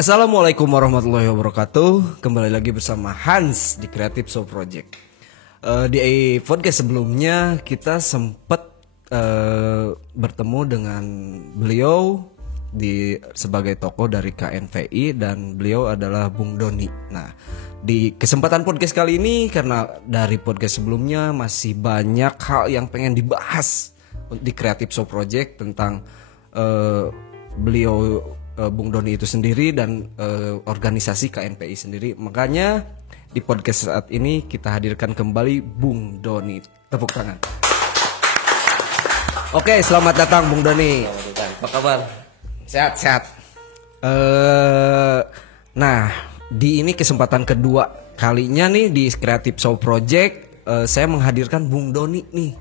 Assalamualaikum warahmatullahi wabarakatuh. Kembali lagi bersama Hans di Creative Show Project. Di podcast sebelumnya kita sempat bertemu dengan beliau sebagai tokoh dari KNVI dan beliau adalah Bung Doni. Nah, di kesempatan podcast kali ini karena dari podcast sebelumnya masih banyak hal yang pengen dibahas di Creative Show Project tentang beliau Bung Doni itu sendiri dan organisasi KNPI sendiri. Makanya di podcast saat ini kita hadirkan kembali Bung Doni. Tepuk tangan. Oke, selamat datang Bung Doni. Selamat datang. Apa kabar? Sehat-sehat. Nah, di ini kesempatan kedua kalinya nih di Creative Show Project saya menghadirkan Bung Doni nih.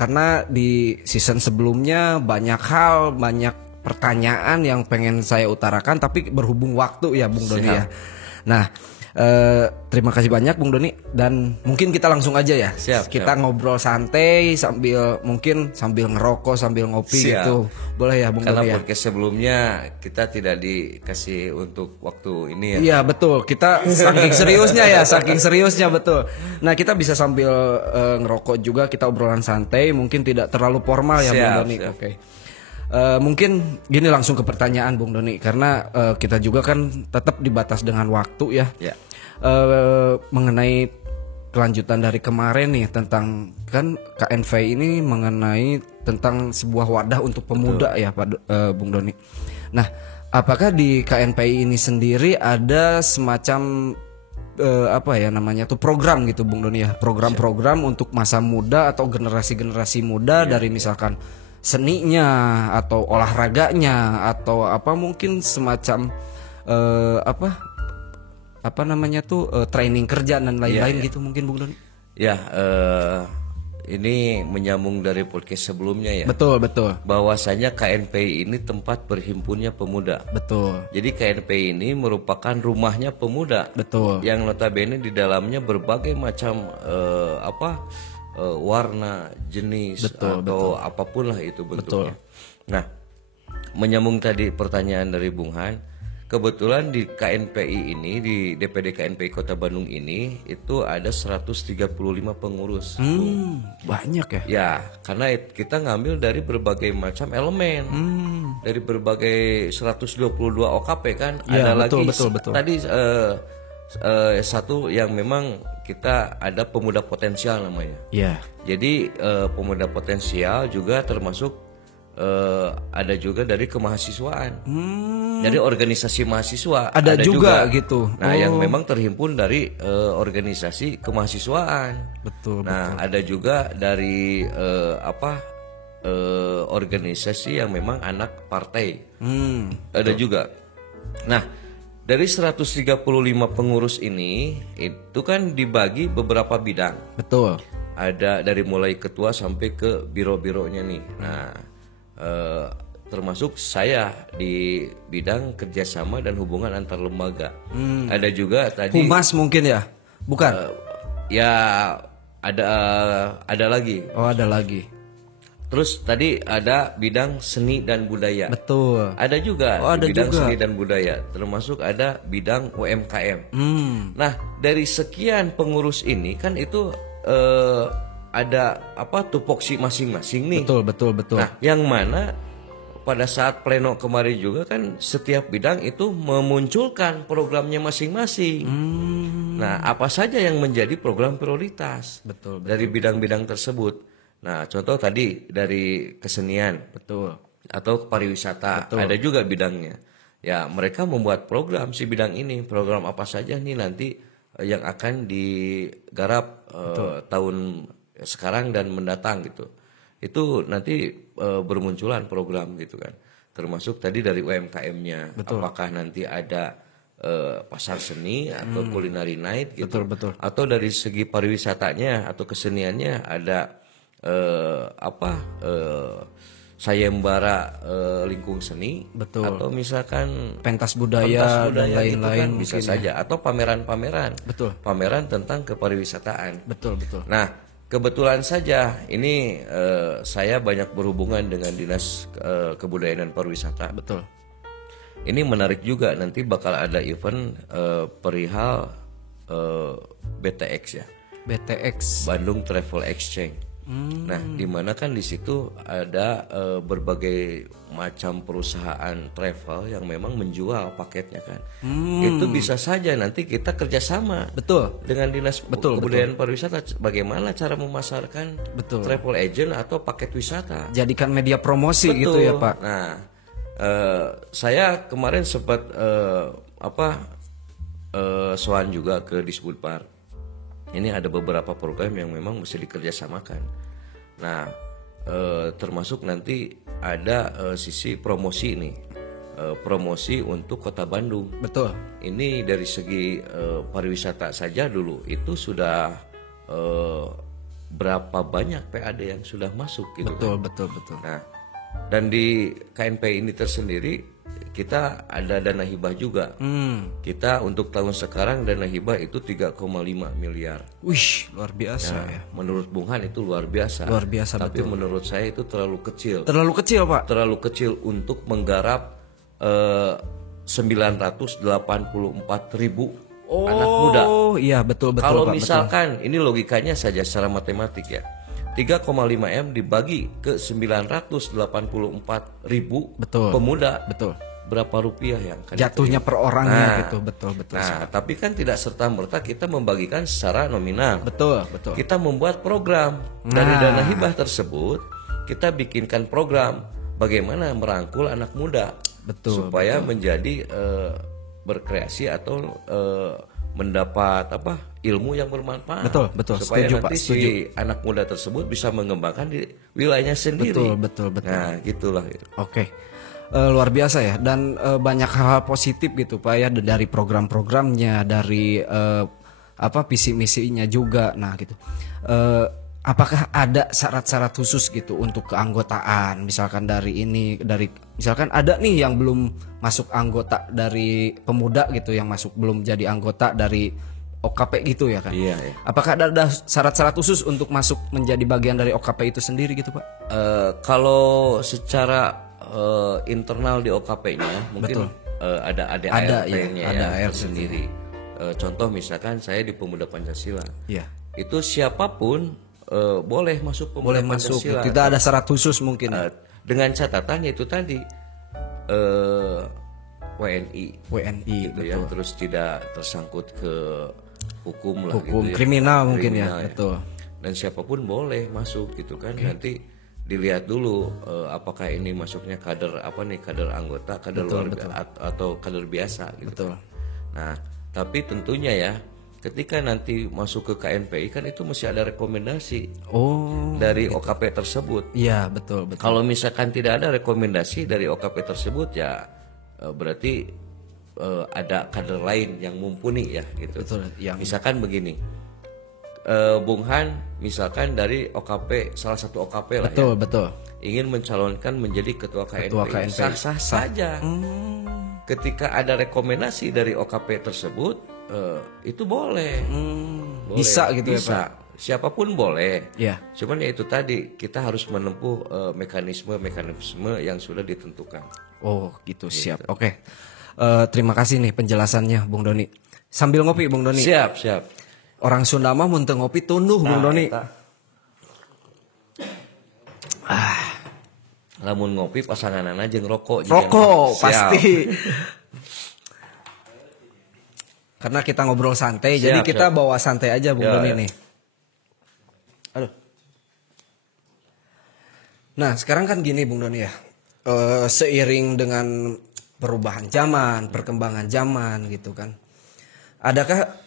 Karena di season sebelumnya banyak hal, banyak pertanyaan yang pengen saya utarakan, tapi berhubung waktu ya Bung Doni ya. Nah, terima kasih banyak Bung Doni dan mungkin kita langsung aja ya. Kita ngobrol santai sambil ngerokok sambil ngopi gitu. Boleh ya Bung Doni ya. Karena podcast sebelumnya kita tidak dikasih untuk waktu ini ya. Iya betul. Kita saking seriusnya betul. Nah, kita bisa sambil ngerokok juga, kita obrolan santai, mungkin tidak terlalu formal ya Bung Doni. Oke. Mungkin gini langsung ke pertanyaan Bung Doni karena kita juga kan tetap dibatas dengan waktu ya. Mengenai kelanjutan dari kemarin nih tentang kan KNV ini mengenai tentang sebuah wadah untuk pemuda. Betul. Ya Pak Bung Doni. Nah, apakah di KNPI ini sendiri ada semacam program gitu Bung Doni ya, program-program untuk masa muda atau generasi-generasi muda dari misalkan seninya atau olahraganya atau mungkin semacam training kerja dan lain-lain gitu mungkin Bung Doni. Ini menyambung dari podcast sebelumnya ya. Betul. Bahwasanya KNPI ini tempat berhimpunnya pemuda. Betul. Jadi KNPI ini merupakan rumahnya pemuda. Betul. Yang notabene di dalamnya berbagai macam warna, jenis, atau apapun lah itu bentuknya. Nah, menyambung tadi pertanyaan dari Bung Han, kebetulan di KNPI ini, di DPD KNPI Kota Bandung ini itu ada 135 pengurus. Banyak ya? Ya, karena kita ngambil dari berbagai macam elemen, dari berbagai 122 OKP kan. Ya, ada betul. Tadi satu yang memang kita ada pemuda potensial namanya. Iya. Jadi pemuda potensial juga termasuk ada juga dari kemahasiswaan. Dari organisasi mahasiswa ada juga gitu. Nah, yang memang terhimpun dari organisasi kemahasiswaan. Betul. Ada juga dari organisasi yang memang anak partai. Ada juga. Nah, dari 135 pengurus ini itu kan dibagi beberapa bidang. Betul. Ada dari mulai ketua sampai ke biro-bironya nih. Nah, termasuk saya di bidang kerjasama dan hubungan antar lembaga. Ada juga tadi Humas mungkin ya, bukan? Ada lagi. Oh, ada lagi. Terus tadi ada bidang seni dan budaya. Betul. Ada juga bidang seni dan budaya, termasuk ada bidang UMKM. Nah, dari sekian pengurus ini kan itu ada tupoksi masing-masing nih. Betul. Nah, yang mana pada saat pleno kemarin juga kan setiap bidang itu memunculkan programnya masing-masing. Nah, apa saja yang menjadi program prioritas dari bidang-bidang tersebut. Nah, contoh tadi dari kesenian, atau pariwisata, ada juga bidangnya. Ya, mereka membuat program si bidang ini, program apa saja nih nanti yang akan digarap tahun sekarang dan mendatang gitu. Itu nanti bermunculan program gitu kan. Termasuk tadi dari UMKM-nya, apakah nanti ada pasar seni atau culinary night gitu. Atau dari segi pariwisatanya atau keseniannya ada sayembara lingkung seni, atau misalkan pentas budaya dan lain-lain gitu kan, bisa saja, atau pameran-pameran, pameran tentang kepariwisataan. Betul. Nah, kebetulan saja ini saya banyak berhubungan dengan Dinas Kebudayaan dan Pariwisata. ini menarik juga, nanti bakal ada event perihal BTX ya. BTX. Bandung Travel Exchange. Nah, di mana kan di situ ada berbagai macam perusahaan travel yang memang menjual paketnya kan. Itu bisa saja nanti kita kerjasama. Betul. Dengan Dinas Kebudayaan Pariwisata, bagaimana cara memasarkan travel agent atau paket wisata. Jadikan media promosi. Betul. Gitu ya Pak. Nah, saya kemarin sempat soal juga ke Disbudpar. Ini ada beberapa program yang memang mesti dikerjasamakan. Nah, termasuk nanti ada sisi promosi nih, promosi untuk Kota Bandung. Betul. Ini dari segi pariwisata saja dulu itu sudah berapa banyak PAD yang sudah masuk gitu. Betul, kan? betul. Nah, dan di KNP ini tersendiri kita ada dana hibah juga. Kita untuk tahun sekarang dana hibah itu 3,5 miliar. Wih, luar biasa ya. Menurut Bung Han itu luar biasa. Luar biasa. Tapi menurut saya itu terlalu kecil. Terlalu kecil Pak. Terlalu kecil untuk menggarap 984 ribu anak muda. Oh iya betul Kalau Pak. misalkan ini logikanya saja secara matematik ya. 3,5 M dibagi ke 984 ribu pemuda. Betul. Berapa rupiah yang akan jatuhnya per orangnya gitu. Betul. Nah, tapi kan tidak serta-merta kita membagikan secara nominal. Betul. Kita membuat program dari dana hibah tersebut, kita bikinkan program bagaimana merangkul anak muda supaya menjadi berkreasi atau mendapat ilmu yang bermanfaat. Betul. Supaya Setuju, nanti Pak. Setuju. si anak muda tersebut bisa mengembangkan di wilayahnya sendiri. Betul. Nah, gitulah. Oke. Luar biasa ya, dan banyak hal-hal positif gitu Pak ya, dari program-programnya, dari visi misinya juga. Nah gitu, apakah ada syarat-syarat khusus gitu untuk keanggotaan, misalkan misalkan ada nih yang belum masuk anggota dari pemuda gitu, yang masuk belum jadi anggota dari OKP gitu ya kan? Iya. Apakah ada syarat-syarat khusus untuk masuk menjadi bagian dari OKP itu sendiri gitu Pak? Kalau secara internal di OKP-nya mungkin ada ADART-nya ya sendiri. Contoh misalkan saya di Pemuda Pancasila. Iya. Itu siapapun boleh masuk Pemuda Pancasila. Gitu. Tidak ada syarat khusus mungkin. Dengan catatan itu tadi WNI gitu ya, terus tidak tersangkut ke hukum lah gitu ya. Kriminal mungkin ya. Betul. Dan siapapun boleh masuk gitu kan. Nanti dilihat dulu apakah ini masuknya kader anggota, kader luar atau kader biasa gitu. Betul. Nah, tapi tentunya ya ketika nanti masuk ke KNPI kan itu mesti ada rekomendasi dari OKP tersebut. Iya, betul. Kalau misalkan tidak ada rekomendasi dari OKP tersebut ya berarti ada kader lain yang mumpuni ya gitu. Betul. Misalkan begini. Bung Han misalkan dari OKP, salah satu OKP lah betul. ingin mencalonkan menjadi ketua KNPI. Sah-sah saja. Ketika ada rekomendasi dari OKP tersebut itu boleh. Bisa gitu ya Pak. Siapapun boleh. Iya. Cuman ya itu tadi kita harus menempuh mekanisme yang sudah ditentukan. Oh gitu. Siap. Oke. Terima kasih nih penjelasannya Bung Doni. Sambil ngopi Bung Doni. Siap. Orang Sunda mah mun teu ngopi tunduh Bung Doni. Lamun ngopi pasanganana jeung rokok. Rokok pasti. Karena kita ngobrol santai, jadi kita bawa santai aja Bung Doni nih. Aduh. Nah sekarang kan gini Bung Doni ya, seiring dengan perubahan zaman, perkembangan zaman gitu kan, adakah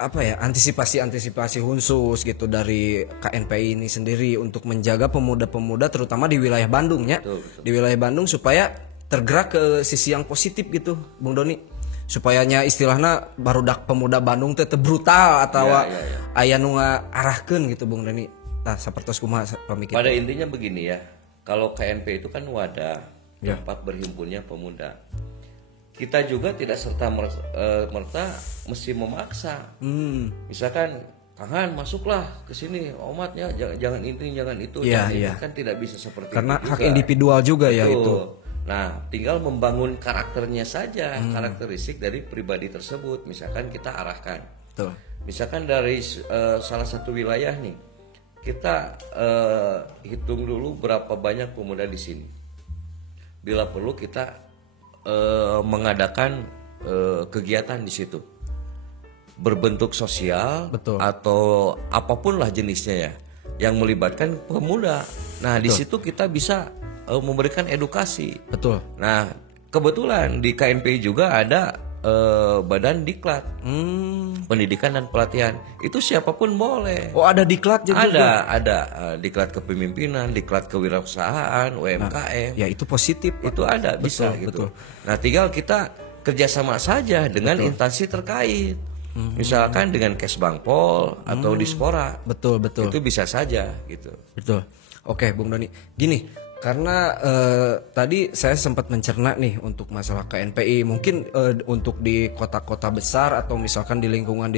antisipasi khusus gitu dari KNPI ini sendiri untuk menjaga pemuda-pemuda terutama di wilayah Bandung ya. Betul. Di wilayah Bandung supaya tergerak ke sisi yang positif gitu Bung Doni, supayanya istilahnya barudak pemuda Bandung teh brutal atau aya nu arahkeun gitu Bung Doni. Tah sapertos kumaha pamikiran. Pada intinya begini ya, kalau KNPI itu kan wadah tempat berhimpunnya pemuda. Kita juga tidak serta merta mesti memaksa. Misalkan Kang Han masuklah ke sini, omatnya jangan ini jangan itu. Iya. Kan tidak bisa seperti karena itu hak juga. individual juga. Betul. Ya itu. Nah, tinggal membangun karakternya saja, karakteristik dari pribadi tersebut. Misalkan kita arahkan. Betul. Misalkan dari salah satu wilayah nih, kita hitung dulu berapa banyak pemuda di sini. Bila perlu kita mengadakan kegiatan di situ, berbentuk sosial. Betul. Atau apapun lah jenisnya ya, yang melibatkan pemuda. Nah, di situ kita bisa memberikan edukasi. Betul. Nah, kebetulan di KNPI juga ada badan diklat, pendidikan dan pelatihan. Itu siapapun boleh. Oh, ada diklat juga. Ada diklat kepemimpinan, diklat kewirausahaan, UMKM. Ya, itu positif. Itu ada, bisa gitu. Nah, tinggal kita kerjasama saja dengan instansi terkait. Misalkan dengan Kesbangpol atau Dispora. Betul. Itu bisa saja gitu. Betul. Oke, Bung Doni. Gini, karena tadi saya sempat mencerna nih untuk masalah KNPI. Mungkin untuk di kota-kota besar atau misalkan di lingkungan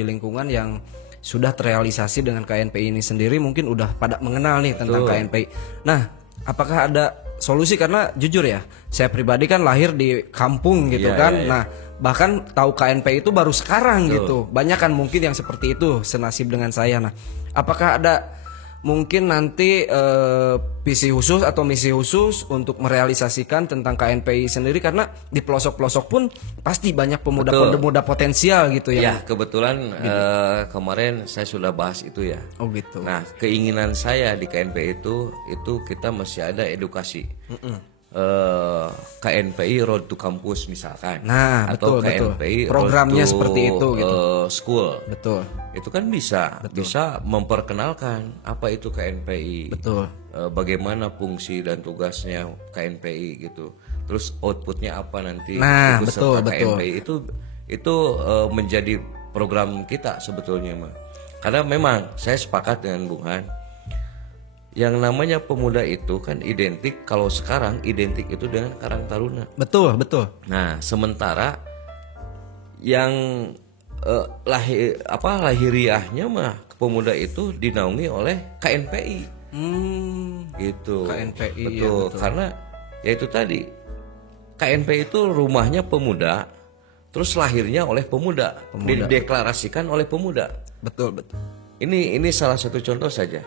yang sudah terrealisasi dengan KNPI ini sendiri, mungkin udah pada mengenal nih tentang KNPI. Nah, apakah ada solusi? Karena jujur ya, saya pribadi kan lahir di kampung gitu kan. Nah, bahkan tahu KNPI itu baru sekarang gitu. Banyak kan mungkin yang seperti itu, senasib dengan saya. Nah, apakah ada mungkin nanti visi khusus atau misi khusus untuk merealisasikan tentang KNPI sendiri, karena di pelosok-pelosok pun pasti banyak pemuda-pemuda potensial gitu ya. Ya, kebetulan kemarin saya sudah bahas itu ya. Oh gitu. Nah, keinginan saya di KNPI itu kita masih ada edukasi. KNPI Road to Campus misalkan. Nah, atau betul. KNPI Programnya Road to, seperti itu gitu. School. Betul. Itu kan bisa memperkenalkan apa itu KNPI. Betul. Bagaimana fungsi dan tugasnya KNPI gitu. Terus outputnya apa nanti? Nah, itu betul. KNPI itu menjadi program kita sebetulnya mah. Karena memang saya sepakat dengan Bung Han. Yang namanya pemuda itu kan identik, kalau sekarang identik itu dengan Karang Taruna. Betul. Nah, sementara yang lahiriahnya mah pemuda itu dinaungi oleh KNPI. Gitu. KNPI. Betul. Ya, karena ya itu tadi, KNPI itu rumahnya pemuda, terus lahirnya oleh pemuda. Dideklarasikan oleh pemuda. Betul. Ini salah satu contoh saja.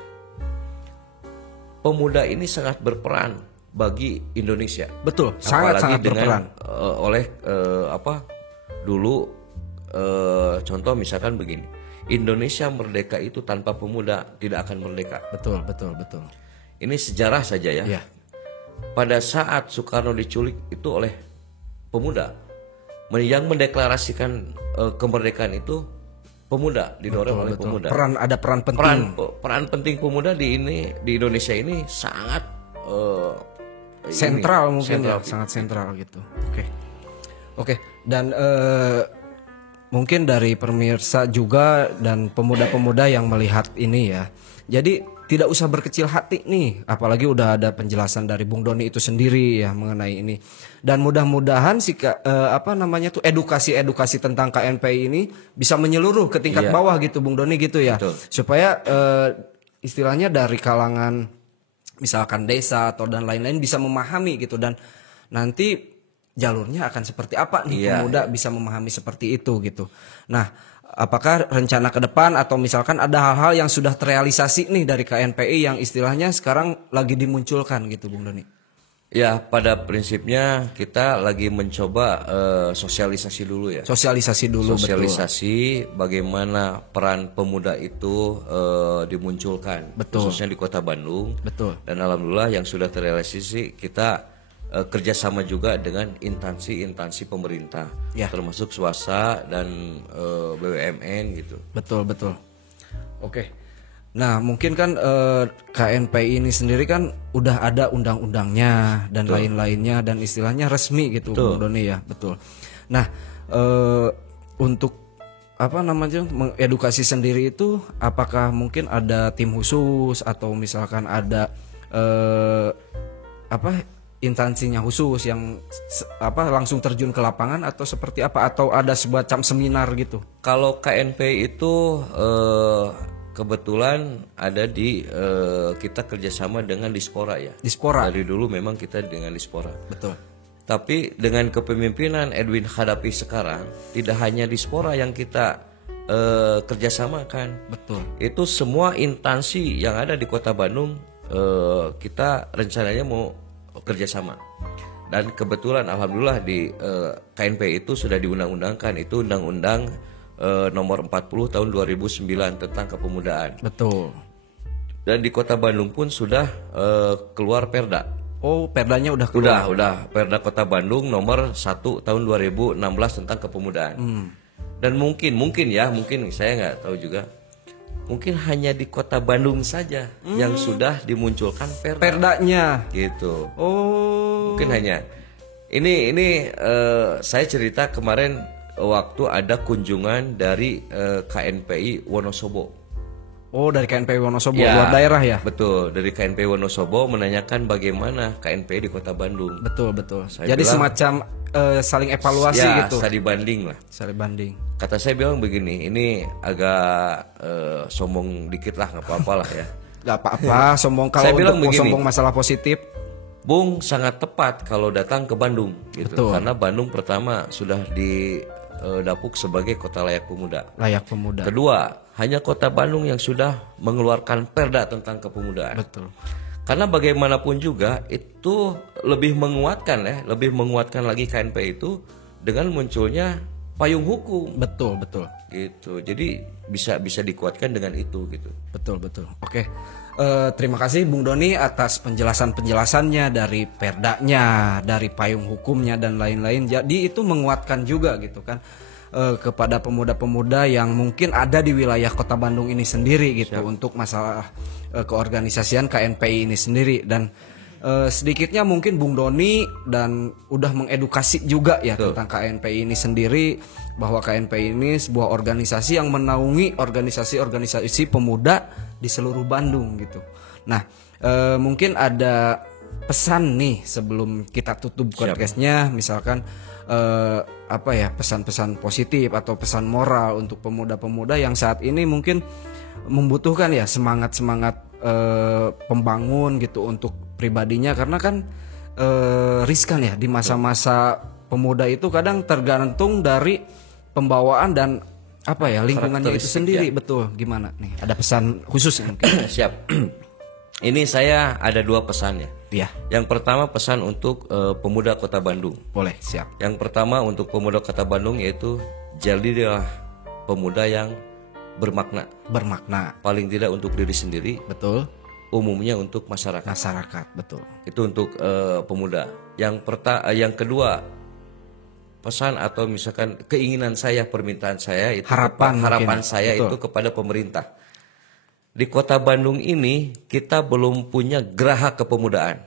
Pemuda ini sangat berperan bagi Indonesia. Betul, sangat berperan. Dulu contoh misalkan begini, Indonesia merdeka itu tanpa pemuda tidak akan merdeka. Betul. Ini sejarah saja ya. Ya. Pada saat Soekarno diculik itu oleh pemuda, yang mendeklarasikan kemerdekaan itu pemuda, didorong oleh pemuda. Ada peran penting. Peran penting pemuda di Indonesia ini sangat sentral sangat sentral gitu. Oke. Dan mungkin dari pemirsa juga dan pemuda-pemuda yang melihat ini ya. Jadi tidak usah berkecil hati nih, apalagi udah ada penjelasan dari Bung Doni itu sendiri ya mengenai ini. Dan mudah-mudahan edukasi tentang KNPI ini bisa menyeluruh ke tingkat bawah gitu Bung Doni gitu ya. Betul. Supaya istilahnya dari kalangan misalkan desa atau dan lain-lain bisa memahami gitu, dan nanti jalurnya akan seperti apa nih pemuda bisa memahami seperti itu gitu. Nah, apakah rencana ke depan atau misalkan ada hal-hal yang sudah terrealisasi nih dari KNPI yang istilahnya sekarang lagi dimunculkan gitu Bung Doni? Ya, pada prinsipnya kita lagi mencoba sosialisasi dulu ya. Sosialisasi, bagaimana peran pemuda itu dimunculkan. Betul. Khususnya di Kota Bandung. Betul. Dan alhamdulillah yang sudah terrealisasi, kita kerjasama juga dengan instansi pemerintah, termasuk swasta dan BUMN gitu. Betul. Oke. Nah, mungkin kan KNPI ini sendiri kan udah ada undang-undangnya dan lain-lainnya dan istilahnya resmi gitu, Bung Doni ya. Betul. Nah, untuk mengedukasi sendiri itu, apakah mungkin ada tim khusus atau misalkan ada instansinya khusus yang langsung terjun ke lapangan atau seperti apa, atau ada semacam seminar gitu? Kalau KNPI itu kebetulan ada di kita kerjasama dengan Dispora ya. Dispora. Dari dulu memang kita dengan Dispora. Betul. Tapi dengan kepemimpinan Edwin Hadapi sekarang, tidak hanya Dispora yang kita kerjasamakan. Betul. Itu semua instansi yang ada di Kota Bandung kita rencananya mau kerjasama. Dan kebetulan alhamdulillah di KNPI itu sudah diundang-undangkan, itu Undang-Undang nomor 40 tahun 2009 tentang kepemudaan. Betul. Dan di Kota Bandung pun sudah keluar Perda. Oh, perdanya udah keluar. Udah Perda Kota Bandung nomor 1 tahun 2016 tentang kepemudaan. Dan mungkin saya nggak tahu juga. Mungkin hanya di Kota Bandung saja yang sudah dimunculkan Perdanya. Gitu. Oh. Mungkin hanya ini saya cerita kemarin waktu ada kunjungan dari KNPI Wonosobo. Oh, dari KNPI Wonosobo, Ya, luar daerah ya? Betul, dari KNPI Wonosobo menanyakan bagaimana KNPI di Kota Bandung. Betul. Saya Jadi bilang, semacam saling evaluasi ya, gitu. studi banding lah. Saling banding. Kata saya bilang begini, ini agak sombong dikit lah, nggak apa-apa lah ya. Gak apa-apa, sombong kalau Saya bilang untuk begini. sombong masalah positif. Bung sangat tepat kalau datang ke Bandung, gitu. Betul. Karena Bandung pertama sudah didapuk sebagai kota layak pemuda. Layak pemuda. Kedua, hanya Kota Bandung yang sudah mengeluarkan perda tentang kepemudaan. Betul. Karena bagaimanapun juga itu lebih menguatkan lagi KNP itu dengan munculnya payung hukum. Betul. Gitu. Jadi bisa dikuatkan dengan itu gitu. Betul. Oke. Terima kasih Bung Doni atas penjelasannya dari perdanya, dari payung hukumnya dan lain-lain. Jadi itu menguatkan juga gitu kan kepada pemuda-pemuda yang mungkin ada di wilayah Kota Bandung ini sendiri gitu. Siap. Untuk masalah keorganisasian KNPI ini sendiri. Dan sedikitnya mungkin Bung Doni dan udah mengedukasi juga ya. Betul. Tentang KNPI ini sendiri, bahwa KNPI ini sebuah organisasi yang menaungi organisasi-organisasi pemuda di seluruh Bandung gitu. Nah, mungkin ada pesan nih sebelum kita tutup podcastnya, misalkan pesan-pesan positif atau pesan moral untuk pemuda-pemuda yang saat ini mungkin membutuhkan ya semangat pembangun gitu untuk pribadinya, karena kan riskan ya di masa-masa pemuda itu kadang tergantung dari pembawaan dan lingkungannya itu sendiri. Betul. Gimana nih? Ada pesan khusus mungkin? Siap. Ini saya ada 2 pesan ya. Iya. Yang pertama pesan untuk pemuda Kota Bandung. Boleh, siap. Yang pertama untuk pemuda Kota Bandung yaitu jadilah pemuda yang bermakna. Paling tidak untuk diri sendiri. Betul. Umumnya untuk masyarakat. Betul. Itu untuk pemuda. Yang kedua, pesan atau misalkan keinginan saya, permintaan saya itu harapan saya itu kepada pemerintah. Di Kota Bandung ini kita belum punya geraha kepemudaan.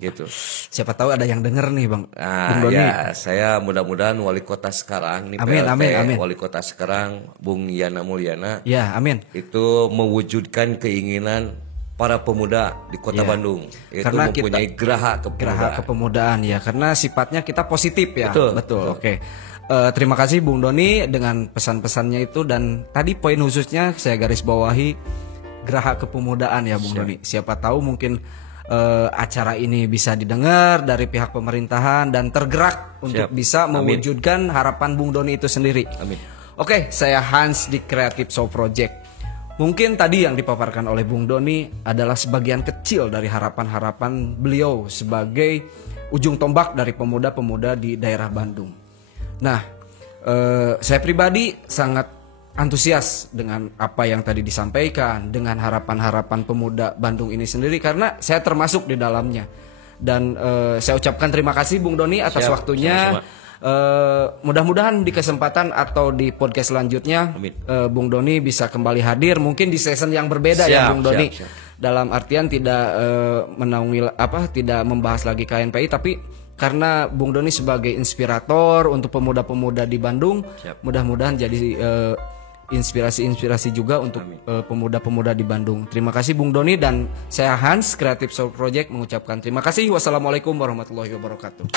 Gitu. Siapa tahu ada yang denger nih, Bang. Bung Doni. Ya, saya mudah-mudahan wali kota sekarang nih, amin. Wali kota sekarang Bung Yana Mulyana. Ya, amin. Itu mewujudkan keinginan para pemuda di Kota Bandung, itu karena mempunyai geraha kepemudaan ya, karena sifatnya kita positif ya. Betul. Oke. Terima kasih Bung Doni dengan pesan-pesannya itu, dan tadi poin khususnya saya garis bawahi geraha kepemudaan ya Bung Doni. Siapa tahu mungkin acara ini bisa didengar dari pihak pemerintahan dan tergerak untuk bisa mewujudkan harapan Bung Doni itu sendiri. Amin. Oke, saya Hans di Creative Show Project. Mungkin tadi yang dipaparkan oleh Bung Doni adalah sebagian kecil dari harapan-harapan beliau sebagai ujung tombak dari pemuda-pemuda di daerah Bandung. Nah, saya pribadi sangat antusias dengan apa yang tadi disampaikan, dengan harapan-harapan pemuda Bandung ini sendiri, karena saya termasuk di dalamnya. Dan saya ucapkan terima kasih Bung Doni atas waktunya. Sama-sama. Mudah-mudahan di kesempatan atau di podcast selanjutnya Bung Doni bisa kembali hadir, mungkin di season yang berbeda ya Bung Doni. Dalam artian tidak tidak membahas lagi KNPI, tapi karena Bung Doni sebagai inspirator untuk pemuda-pemuda di Bandung, mudah-mudahan jadi inspirasi juga untuk pemuda-pemuda di Bandung. Terima kasih Bung Doni, dan saya Hans Creative Show Project mengucapkan terima kasih. Wassalamualaikum warahmatullahi wabarakatuh.